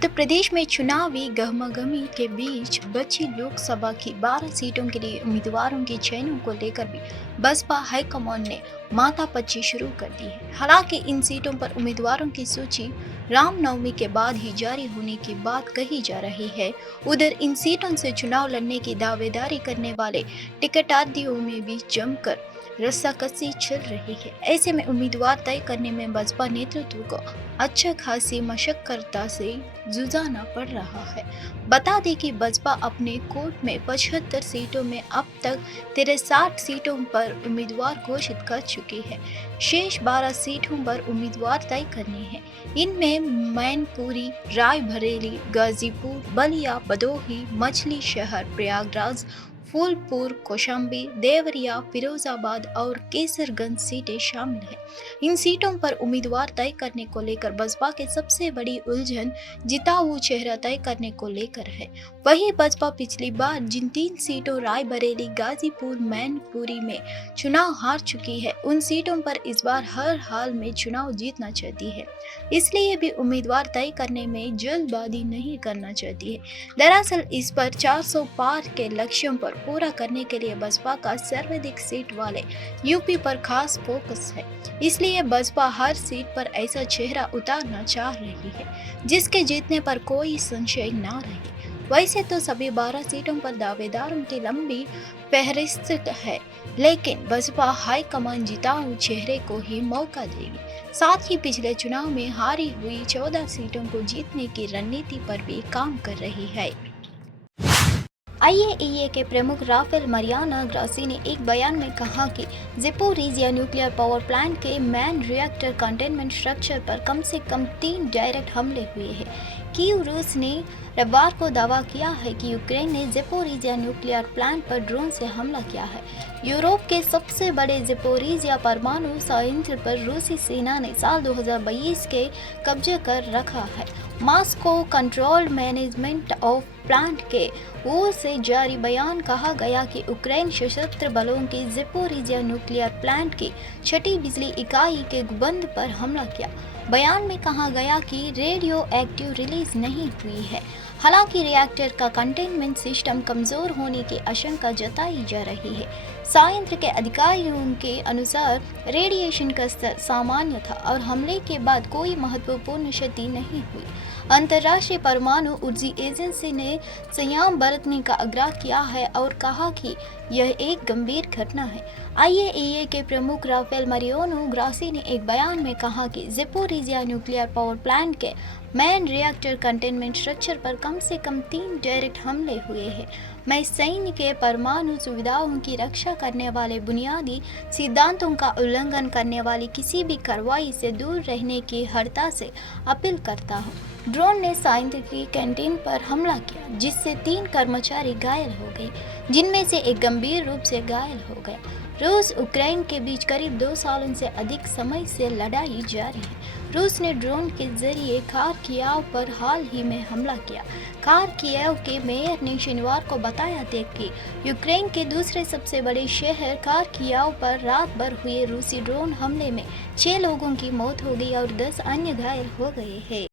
उत्तर प्रदेश में चुनावी गहमागहमी के बीच बची लोकसभा की 12 सीटों के लिए उम्मीदवारों के चयनों को लेकर भी बसपा हाईकमान ने माथापच्ची शुरू कर दी है। हालांकि इन सीटों पर उम्मीदवारों की सूची रामनवमी के बाद ही जारी होने की बात कही जा रही है। उधर इन सीटों से चुनाव लड़ने की दावेदारी करने वाले टिकटदारियों में भी जमकर रस्साकसी चल रही है। ऐसे में उम्मीदवार तय करने में बसपा नेतृत्व को अच्छा खासी मशक्कत से जूझना पड़ रहा है। बता दें कि बसपा अपने कोर्ट में 75 सीटों में अब तक 63 सीटों पर उम्मीदवार घोषित कर चुकी है। शेष 12 सीटों पर उम्मीदवार तय करने हैं। इनमें मैनपुरी, रायबरेली, गाजीपुर, बलिया, भदोही, मछली शहर, प्रयागराज, फूलपुर, कौशाम्बी, देवरिया, फिरोजाबाद और केसरगंज सीटें शामिल हैं। इन सीटों पर उम्मीदवार तय करने को लेकर बसपा के सबसे बड़ी उलझन जिताऊ चेहरा तय करने को लेकर है। वहीं बसपा पिछली बार जिन 3 सीटों रायबरेली, गाजीपुर, मैनपुरी में चुनाव हार चुकी है, उन सीटों पर इस बार हर हाल में चुनाव जीतना चाहती है। इसलिए भी उम्मीदवार तय करने में जल्दबाजी नहीं करना चाहती है। दरअसल इस पर 400 पार के लक्ष्यों पर पूरा करने के लिए बसपा का सर्वाधिक सीट वाले यूपी पर खास फोकस है। इसलिए बसपा हर सीट पर ऐसा चेहरा उतारना चाह रही है जिसके जीतने पर कोई संशय ना रहे। वैसे तो सभी 12 सीटों पर दावेदारों की लंबी फहरिस्त है, लेकिन बसपा हाईकमान जिताऊ चेहरे को ही मौका देगी। साथ ही पिछले चुनाव में हारी हुई 14 सीटों को जीतने की रणनीति पर भी काम कर रही है। आईएईए के प्रमुख राफेल मरियाना ग्रासी ने एक बयान में कहा कि ज़ेपोरिज़िया न्यूक्लियर पावर प्लांट के मेन रिएक्टर कंटेनमेंट स्ट्रक्चर पर कम से कम 3 डायरेक्ट हमले हुए हैं। कीव रूस ने रविवार को दावा किया है कि यूक्रेन ने ज़ेपोरिज़िया न्यूक्लियर प्लांट पर ड्रोन से हमला किया है। यूरोप के सबसे बड़े ज़ेपोरिज़िया परमाणु संयंत्र पर रूसी सेना ने साल 2022 के कब्जे कर रखा है। Moscow controlled management of plant के ओर से जारी बयान कहा गया कि यूक्रेन सशस्त्र बलों की ज़ेपोरिज़िया न्यूक्लियर प्लांट की 6ठी बिजली इकाई के गुंबद पर हमला किया। बयान में कहा गया कि रेडियो एक्टिव रिलीज नहीं हुई है। हालांकि रिएक्टर का कंटेनमेंट सिस्टम कमजोर होने की आशंका जताई जा रही है। संयंत्र के अधिकारियों के अनुसार रेडिएशन का स्तर सामान्य था और हमले के बाद कोई महत्वपूर्ण क्षति नहीं हुई। अंतर्राष्ट्रीय परमाणु ऊर्जा एजेंसी ने संयम बरतने का आग्रह किया है और कहा कि यह एक गंभीर घटना है। आईएईए के प्रमुख राफेल मरियानो ग्रासी ने एक बयान में कहा कि ज़ेपोरिज़िया न्यूक्लियर पावर प्लांट के मेन रिएक्टर कंटेनमेंट स्ट्रक्चर पर कम से कम 3 डायरेक्ट हमले हुए हैं। मैं सैन्य के परमाणु सुविधाओं की रक्षा करने वाले बुनियादी सिद्धांतों का उल्लंघन करने वाली किसी भी कार्रवाई से दूर रहने की हरता से अपील करता हूँ। ड्रोन ने संयंत्र की कैंटीन पर हमला किया जिससे 3 कर्मचारी घायल हो गए, जिनमें से एक गंभीर रूप से घायल हो गया। रूस यूक्रेन के बीच करीब 2 सालों से अधिक समय से लड़ाई जारी है। रूस ने ड्रोन के जरिए खार्किव पर हाल ही में हमला किया। खार्किव के मेयर ने शनिवार को बताया था कि यूक्रेन के दूसरे सबसे बड़े शहर खार्किव पर रात भर हुए रूसी ड्रोन हमले में 6 लोगों की मौत हो गई और 10 अन्य घायल हो गए हैं।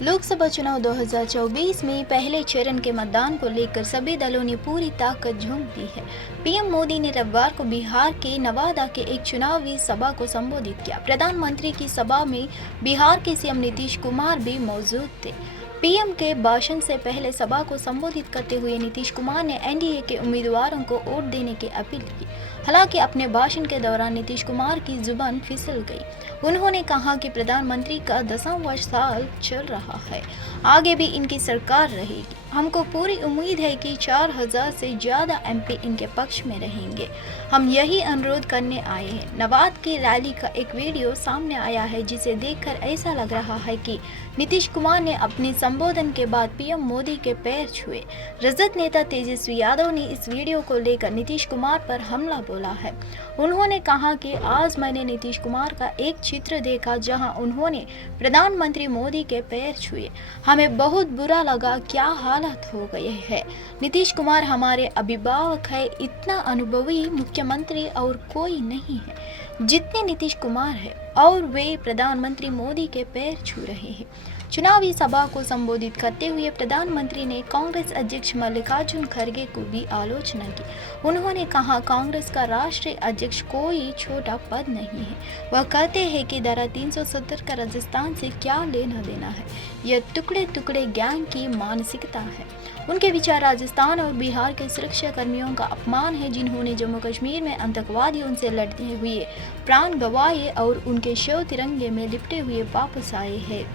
लोकसभा चुनाव 2024 में पहले चरण के मतदान को लेकर सभी दलों ने पूरी ताकत झोंक दी है। पीएम मोदी ने रविवार को बिहार के नवादा के एक चुनावी सभा को संबोधित किया। प्रधानमंत्री की सभा में बिहार के सीएम नीतीश कुमार भी मौजूद थे। पीएम के भाषण से पहले सभा को संबोधित करते हुए नीतीश कुमार ने एनडीए के उम्मीदवारों को वोट देने की अपील की। हालांकि अपने भाषण के दौरान नीतीश कुमार की जुबान फिसल गई। उन्होंने कहा कि प्रधानमंत्री का 10वां साल चल रहा है, आगे भी इनकी सरकार रहेगी। हमको पूरी उम्मीद है कि 4000 से ज़्यादा एमपी इनके पक्ष में रहेंगे। हम यही अनुरोध करने आए हैं। नवादा की रैली का एक वीडियो सामने आया है जिसे देखकर ऐसा लग रहा है कि नीतीश कुमार ने अपने संबोधन के बाद पीएम मोदी के पैर छुए। रजत नेता तेजस्वी यादव ने इस वीडियो को लेकर नीतीश कुमार पर हमला बोला है। उन्होंने कहा कि आज मैंने नीतीश कुमार का एक चित्र देखा जहां उन्होंने प्रधानमंत्री मोदी के पैर छुए। हमें बहुत बुरा लगा, क्या हालत हो गए हैं। नीतीश कुमार हमारे अभिभावक है, इतना अनुभवी मुख्यमंत्री और कोई नहीं है जितने नीतीश कुमार है और वे प्रधानमंत्री मोदी के पैर छू रहे हैं। चुनावी सभा को संबोधित करते हुए प्रधानमंत्री ने कांग्रेस अध्यक्ष मल्लिकार्जुन खड़गे को भी आलोचना की। उन्होंने कहा, कांग्रेस का राष्ट्रीय अध्यक्ष कोई छोटा पद नहीं है। वह कहते हैं कि धारा 370 का राजस्थान से क्या लेना देना है। यह टुकड़े टुकड़े गैंग की मानसिकता है। उनके विचार राजस्थान और बिहार के सुरक्षा कर्मियों का अपमान है, जिन्होंने जम्मू कश्मीर में आतंकवादियों से लड़ते हुए प्राण गंवाए और उनके शव तिरंगे में लिपटे हुए वापस आए हैं।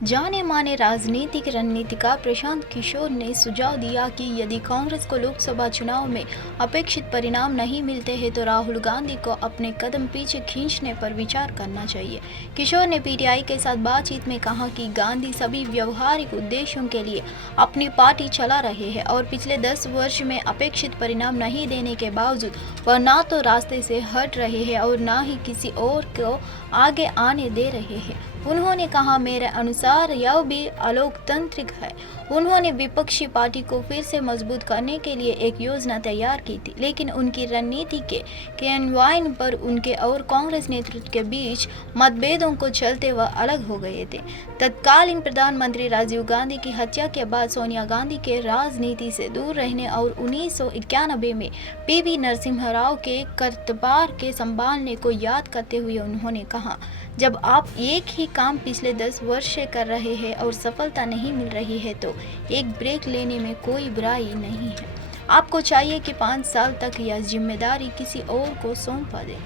जाने माने राजनीतिक रणनीतिकार प्रशांत किशोर ने सुझाव दिया कि यदि कांग्रेस को लोकसभा चुनाव में अपेक्षित परिणाम नहीं मिलते हैं तो राहुल गांधी को अपने कदम पीछे खींचने पर विचार करना चाहिए। किशोर ने पीटीआई के साथ बातचीत में कहा कि गांधी सभी व्यवहारिक उद्देश्यों के लिए अपनी पार्टी चला रहे हैं और पिछले 10 वर्ष में अपेक्षित परिणाम नहीं देने के बावजूद वह न तो रास्ते से हट रहे हैं और न ही किसी और को आगे आने दे रहे हैं। उन्होंने कहा, मेरे अनुसार यह भी अलोकतांत्रिक है। उन्होंने विपक्षी पार्टी को फिर से मजबूत करने के लिए एक योजना तैयार की थी, लेकिन उनकी रणनीति के क्रियान्वयन पर उनके और कांग्रेस नेतृत्व के बीच मतभेदों को चलते वह अलग हो गए थे। तत्कालीन प्रधानमंत्री राजीव गांधी की हत्या के बाद सोनिया गांधी के राजनीति से दूर रहने और 1991 में पीवी नरसिम्हा राव के कर्तव्य के संभालने को याद करते हुए उन्होंने कहा, जब आप एक ही काम पिछले 10 वर्ष से कर रहे हैं और सफलता नहीं मिल रही है तो एक ब्रेक लेने में कोई बुराई नहीं है। आपको चाहिए कि 5 साल तक यह जिम्मेदारी किसी और को सौंपा दें।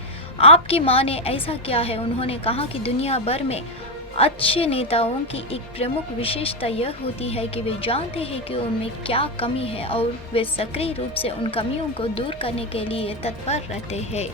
आपकी माने ऐसा क्या है? उन्होंने कहा कि दुनिया भर में अच्छे नेताओं की एक प्रमुख विशेषता यह होती है कि वे जानते हैं कि उनमें क्या कमी है और वे सक्रिय रूप से उन कमियों को दूर करने के लिए तत्पर रहते हैं।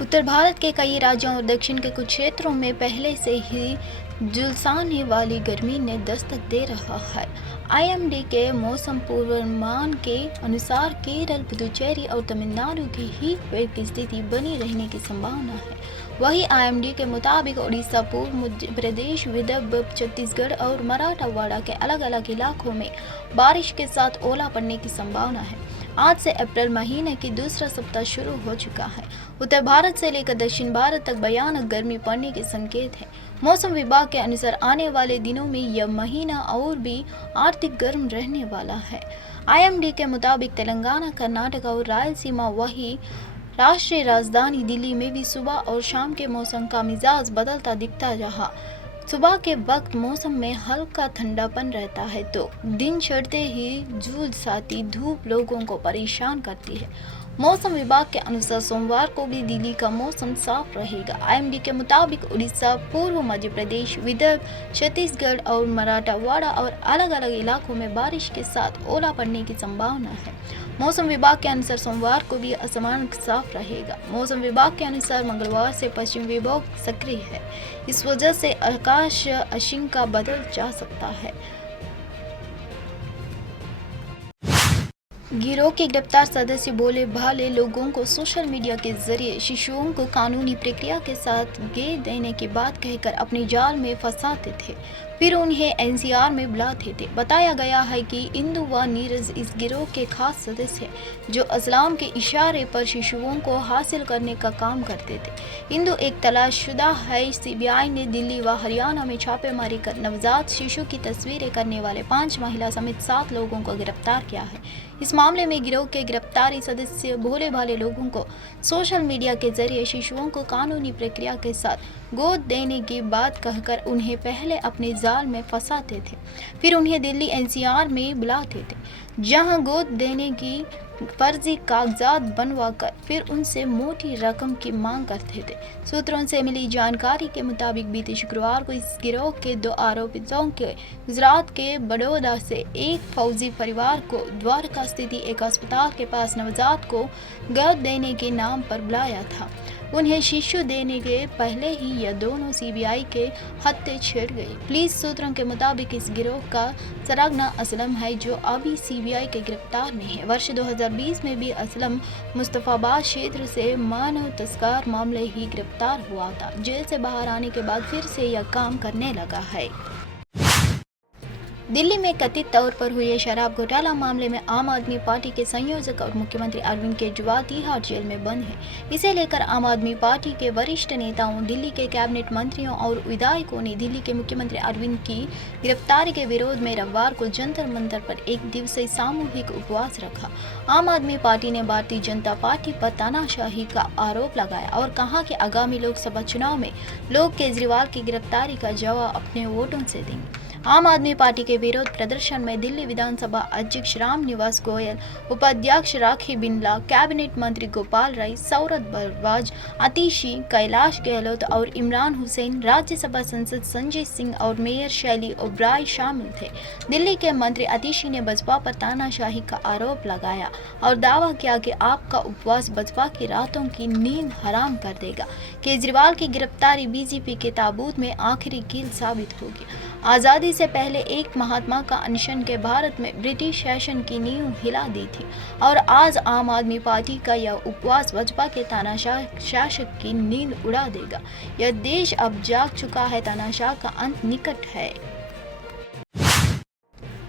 उत्तर भारत के कई राज्यों और दक्षिण के कुछ क्षेत्रों में पहले से ही झुलसाने वाली गर्मी ने दस्तक दे रहा है। आईएमडी के मौसम पूर्वानुमान के अनुसार केरल, पुदुचेरी और तमिलनाडु की हीट वेव की स्थिति बनी रहने की संभावना है। वहीं आईएमडी के मुताबिक ओडिशा, पूर्व मध्य प्रदेश, विदर्भ, छत्तीसगढ़ और मराठवाड़ा के अलग अलग इलाकों में बारिश के साथ ओला पड़ने की संभावना है। आज से अप्रैल महीने की दूसरा सप्ताह शुरू हो चुका है। उत्तर भारत से लेकर दक्षिण भारत तक भयानक गर्मी पड़ने के संकेत है। मौसम विभाग के अनुसार आने वाले दिनों में यह महीना और भी अधिक गर्म रहने वाला है। आईएमडी के मुताबिक तेलंगाना, कर्नाटक और रायलसीमा, वही राष्ट्रीय राजधानी दिल्ली में भी सुबह और शाम के मौसम का मिजाज बदलता दिखता रहा। सुबह के वक्त मौसम में हल्का ठंडापन रहता है तो दिन चढ़ते ही झुलसाती धूप लोगों को परेशान करती है। मौसम विभाग के अनुसार सोमवार को भी दिल्ली का मौसम साफ रहेगा। आईएमडी के मुताबिक उड़ीसा, पूर्व मध्य प्रदेश, विदर्भ, छत्तीसगढ़ और मराठवाड़ा और अलग अलग इलाकों में बारिश के साथ ओला पड़ने की संभावना है। मौसम विभाग के अनुसार सोमवार को भी आसमान साफ रहेगा। मौसम विभाग के अनुसार मंगलवार से पश्चिम विक्षोभ सक्रिय है। इस वजह से आकाश आशंका बदल जा सकता है। गिरोह के गिरफ्तार सदस्य भोले भाले लोगों को सोशल मीडिया के जरिए शिशुओं को कानूनी प्रक्रिया के साथ गे देने की बात कहकर अपने जाल में फंसाते थे, फिर उन्हें एनसीआर में बुलाते थे। बताया गया है कि इंदु व नीरज इस गिरोह के खास सदस्य हैं जो इस्लाम के इशारे पर शिशुओं को हासिल करने का काम करते थे। इंदु एक तलाशशुदा है। सीबीआई ने दिल्ली व हरियाणा में छापेमारी कर नवजात शिशु की तस्वीरें करने वाले 5 महिला समेत 7 लोगों को गिरफ्तार किया है। इस मामले में गिरोह के गिरफ्तारी सदस्य भोले भाले लोगों को सोशल मीडिया के जरिए शिशुओं को कानूनी प्रक्रिया के साथ गोद देने की बात कहकर उन्हें पहले अपने जाल में फंसाते थे, फिर उन्हें दिल्ली एनसीआर में बुलाते थे, जहां गोद देने की फर्जी कागजात बनवाकर फिर उनसे मोटी रकम की मांग करते थे। सूत्रों से मिली जानकारी के मुताबिक बीते शुक्रवार को इस गिरोह के 2 आरोपितों के गुजरात के बड़ौदा से एक फौजी परिवार को द्वारका स्थित एक अस्पताल के पास नवजात को गोद देने के नाम पर बुलाया था। उन्हें शिशु देने के पहले ही यह दोनों सीबीआई के हत्थे छेड़ गए। पुलिस सूत्रों के मुताबिक इस गिरोह का सरगना असलम है जो अभी सीबीआई के गिरफ्तार में है। वर्ष 2020 में भी असलम मुस्तफाबाद क्षेत्र से मानव तस्कर मामले ही गिरफ्तार हुआ था। जेल से बाहर आने के बाद फिर से यह काम करने लगा है। दिल्ली में कथित तौर पर हुए शराब घोटाला मामले में आम आदमी पार्टी के संयोजक और मुख्यमंत्री अरविंद केजरीवाल तिहाड़ जेल में बंद हैं। इसे लेकर आम आदमी पार्टी के वरिष्ठ नेताओं, दिल्ली के कैबिनेट मंत्रियों और विधायकों ने दिल्ली के मुख्यमंत्री अरविंद की गिरफ्तारी के विरोध में रविवार को जंतर मंतर पर एक दिवसीय सामूहिक उपवास रखा। आम आदमी पार्टी ने भारतीय जनता पार्टी पर तानाशाही का आरोप लगाया और कहा कि आगामी लोकसभा चुनाव में लोग केजरीवाल की गिरफ्तारी का जवाब अपने वोटों से देंगे। आम आदमी पार्टी के विरोध प्रदर्शन में दिल्ली विधानसभा अध्यक्ष राम निवास गोयल, उपाध्यक्ष राखी बिरला, कैबिनेट मंत्री गोपाल राय, सौरभ भारद्वाज, आतिशी, कैलाश गहलोत और इमरान हुसैन, राज्यसभा सांसद संजय सिंह और मेयर शैली ओबराय शामिल थे। दिल्ली के मंत्री आतिशी ने बसपा पर तानाशाही का आरोप लगाया और दावा किया कि आपका उपवास बसपा की रातों की नींद हराम कर देगा। केजरीवाल की गिरफ्तारी बीजेपी के ताबूत में आखिरी कील साबित होगी। आज़ादी से पहले एक महात्मा का अनशन के भारत में ब्रिटिश शासन की नींव हिला दी थी और आज आम आदमी पार्टी का यह उपवास भाजपा के तानाशाह शासक की नींद उड़ा देगा। यह देश अब जाग चुका है, तानाशाह का अंत निकट है।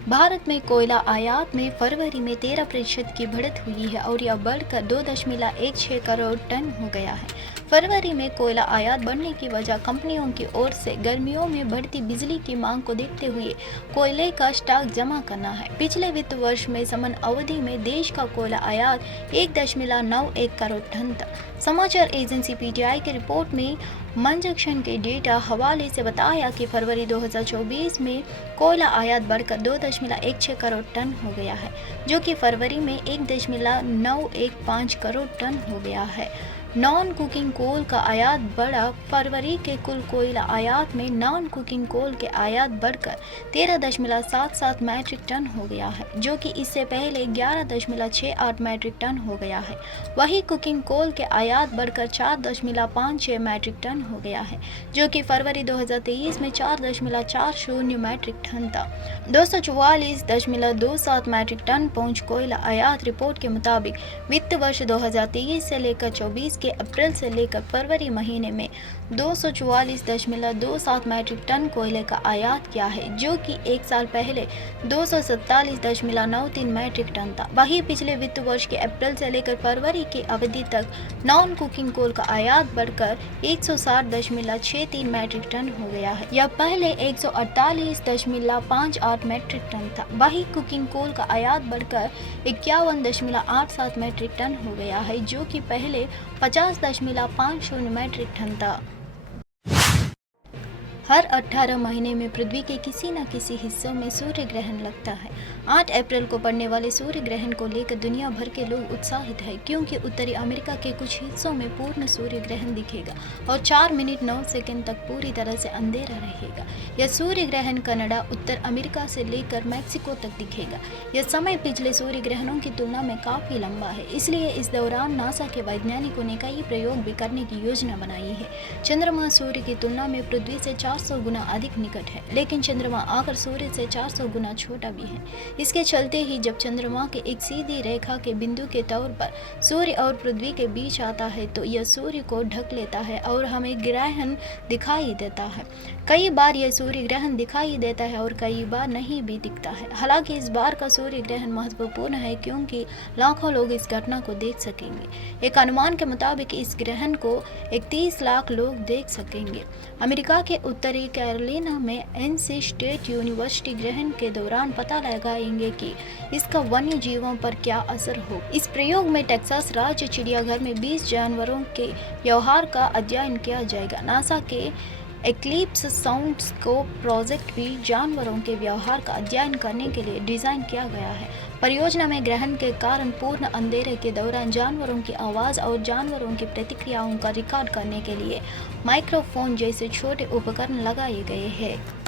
भारत में कोयला आयात में फरवरी में 13% की बढ़त हुई है और यह बढ़कर 2.16 करोड़ टन हो गया है। फरवरी में कोयला आयात बढ़ने की वजह कंपनियों की ओर से गर्मियों में बढ़ती बिजली की मांग को देखते हुए कोयले का स्टॉक जमा करना है। पिछले वित्त वर्ष में समान अवधि में देश का कोयला आयात 1.91 करोड़ टन था। समाचार एजेंसी पीटीआई की रिपोर्ट में मंजक्शन के डेटा हवाले से बताया कि फरवरी 2024 में कोयला आयात बढ़कर 2.16 करोड़ टन हो गया है, जो कि फरवरी में 1.915 करोड़ टन हो गया है। नॉन कुकिंग कोल का आयात बढ़ा। फरवरी के कुल कोयला आयात में नॉन कुकिंग कोल के आयात बढ़कर 13.77 मैट्रिक टन हो गया है, जो कि इससे पहले 11.68 मैट्रिक टन हो गया है। वही कुकिंग कोल के आयात बढ़कर 4.56 मैट्रिक टन हो गया है, जो कि फरवरी 2023 में 4.40 मैट्रिक टन था। 244.27 मैट्रिक टन पहुंच कोयला आयात। रिपोर्ट के मुताबिक वित्त वर्ष 2023 से लेकर 24 के अप्रैल से लेकर फरवरी महीने में 244.27 मैट्रिक टन कोयले का आयात किया है, जो कि एक साल पहले 247.93 मैट्रिक टन था। वहीं पिछले वित्त वर्ष के अप्रैल से लेकर फरवरी की अवधि तक नॉन कुकिंग कोल का आयात बढ़कर 160.63 मैट्रिक टन हो गया है। यह पहले 148.58 मैट्रिक टन था। वहीं कुकिंग कोल का आयात बढ़कर 51.87 मैट्रिक टन हो गया है, जो कि पहले 50.50 मैट्रिक टन था। हर 18 महीने में पृथ्वी के किसी न किसी हिस्सों में सूर्य ग्रहण लगता है। 8 अप्रैल को पड़ने वाले सूर्य ग्रहण को लेकर दुनिया भर के लोग उत्साहित हैं, क्योंकि उत्तरी अमेरिका के कुछ हिस्सों में पूर्ण सूर्य ग्रहण दिखेगा और 4 मिनट 9 सेकंड तक पूरी तरह से अंधेरा रहेगा। यह सूर्य ग्रहण कनाडा, उत्तर अमेरिका से लेकर मैक्सिको तक दिखेगा। यह समय पिछले सूर्य ग्रहणों की तुलना में काफ़ी लंबा है, इसलिए इस दौरान नासा के वैज्ञानिकों ने कई प्रयोग भी करने की योजना बनाई है। चंद्रमा सूर्य की तुलना में पृथ्वी से 400 गुना अधिक निकट है, लेकिन चंद्रमा आकर सूर्य से 400 गुना छोटा भी है। इसके चलते ही जब चंद्रमा के एक सीधी रेखा के बिंदु के तौर पर सूर्य और पृथ्वी के बीच आता है तो यह सूर्य को ढक लेता है और हमें ग्रहण दिखाई देता है। कई बार यह सूर्य ग्रहण दिखाई देता है और कई बार नहीं भी दिखता है। हालांकि इस बार का सूर्य ग्रहण महत्वपूर्ण है, क्योंकि लाखों लोग इस घटना को देख सकेंगे। एक अनुमान के मुताबिक इस ग्रहण को 31 लाख लोग देख सकेंगे। अमेरिका के उत्तरी कैरोलिना में NC स्टेट यूनिवर्सिटी ग्रहण के दौरान पता लगाएंगे कि इसका वन्य जीवों पर क्या असर हो। इस प्रयोग में टेक्सास राज्य चिड़ियाघर में 20 जानवरों के व्यवहार का अध्ययन किया जाएगा। नासा के एक्लिप्स साउंड स्कोप प्रोजेक्ट भी जानवरों के व्यवहार का अध्ययन करने के लिए डिज़ाइन किया गया है। परियोजना में ग्रहण के कारण पूर्ण अंधेरे के दौरान जानवरों की आवाज़ और जानवरों की प्रतिक्रियाओं का रिकॉर्ड करने के लिए माइक्रोफोन जैसे छोटे उपकरण लगाए गए हैं।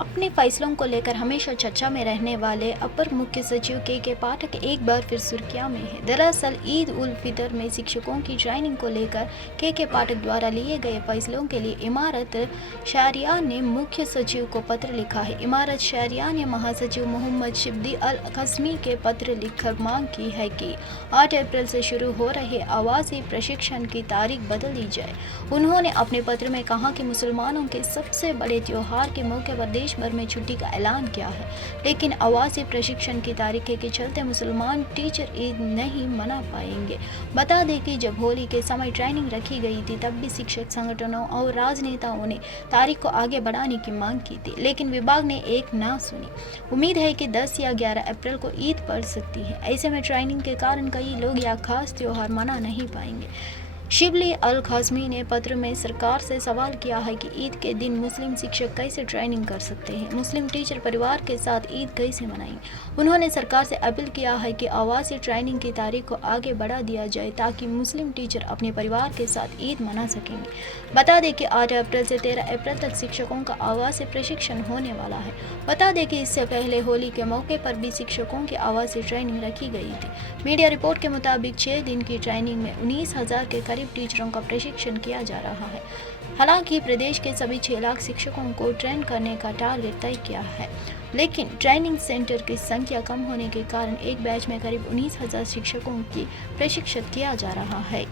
अपने फैसलों को लेकर हमेशा चर्चा में रहने वाले अपर मुख्य सचिव के पाठक एक बार फिर सुर्खियों में है। दरअसल ईद उल फितर में शिक्षकों की ट्रेनिंग को लेकर के पाठक द्वारा लिए गए फैसलों के लिए इमारत शहरिया ने मुख्य सचिव को पत्र लिखा है। इमारत शहरिया ने महासचिव मोहम्मद शिब्दी अल कस्मी के पत्र लिखकर मांग की है कि 8 अप्रैल से शुरू हो रहे आवासीय प्रशिक्षण की तारीख बदल दी जाए। उन्होंने अपने पत्र में कहा कि मुसलमानों के सबसे बड़े त्योहार के मौके पर देश भर में छुट्टी का ऐलान किया है, लेकिन आवासीय प्रशिक्षण की तारीख के चलते मुसलमान टीचर ईद नहीं मना पाएंगे। बता दें कि जब होली के समय ट्रेनिंग रखी गई थी तब भी शिक्षक संगठनों और राजनेताओं ने तारीख को आगे बढ़ाने की मांग की थी, लेकिन विभाग ने एक ना सुनी। उम्मीद है कि 10 या 11 अप्रैल को ईद पड़ सकती है। ऐसे में ट्रेनिंग के कारण कई लोग या खास त्योहार मना नहीं पाएंगे। शिबली अल खाज़मी ने पत्र में सरकार से सवाल किया है कि ईद के दिन मुस्लिम शिक्षक कैसे ट्रेनिंग कर सकते हैं, मुस्लिम टीचर परिवार के साथ ईद कैसे मनाएंगे। उन्होंने सरकार से अपील किया है कि आवासीय ट्रेनिंग की तारीख को आगे बढ़ा दिया जाए ताकि मुस्लिम टीचर अपने परिवार के साथ ईद मना सकेंगे। बता दें कि 8 अप्रैल से 13 अप्रैल तक शिक्षकों का आवासीय प्रशिक्षण होने वाला है। बता दें कि इससे पहले होली के मौके पर भी शिक्षकों की आवासीय ट्रेनिंग रखी गई थी। मीडिया रिपोर्ट के मुताबिक 6 दिन की ट्रेनिंग में 19,000 के करीब टीचरों का प्रशिक्षण किया जा रहा है। हालांकि प्रदेश के सभी 6 लाख शिक्षकों को ट्रेन करने का टारगेट तय किया है, लेकिन ट्रेनिंग सेंटर की संख्या कम होने के कारण एक बैच में करीब 19,000 शिक्षकों की प्रशिक्षित किया जा रहा है।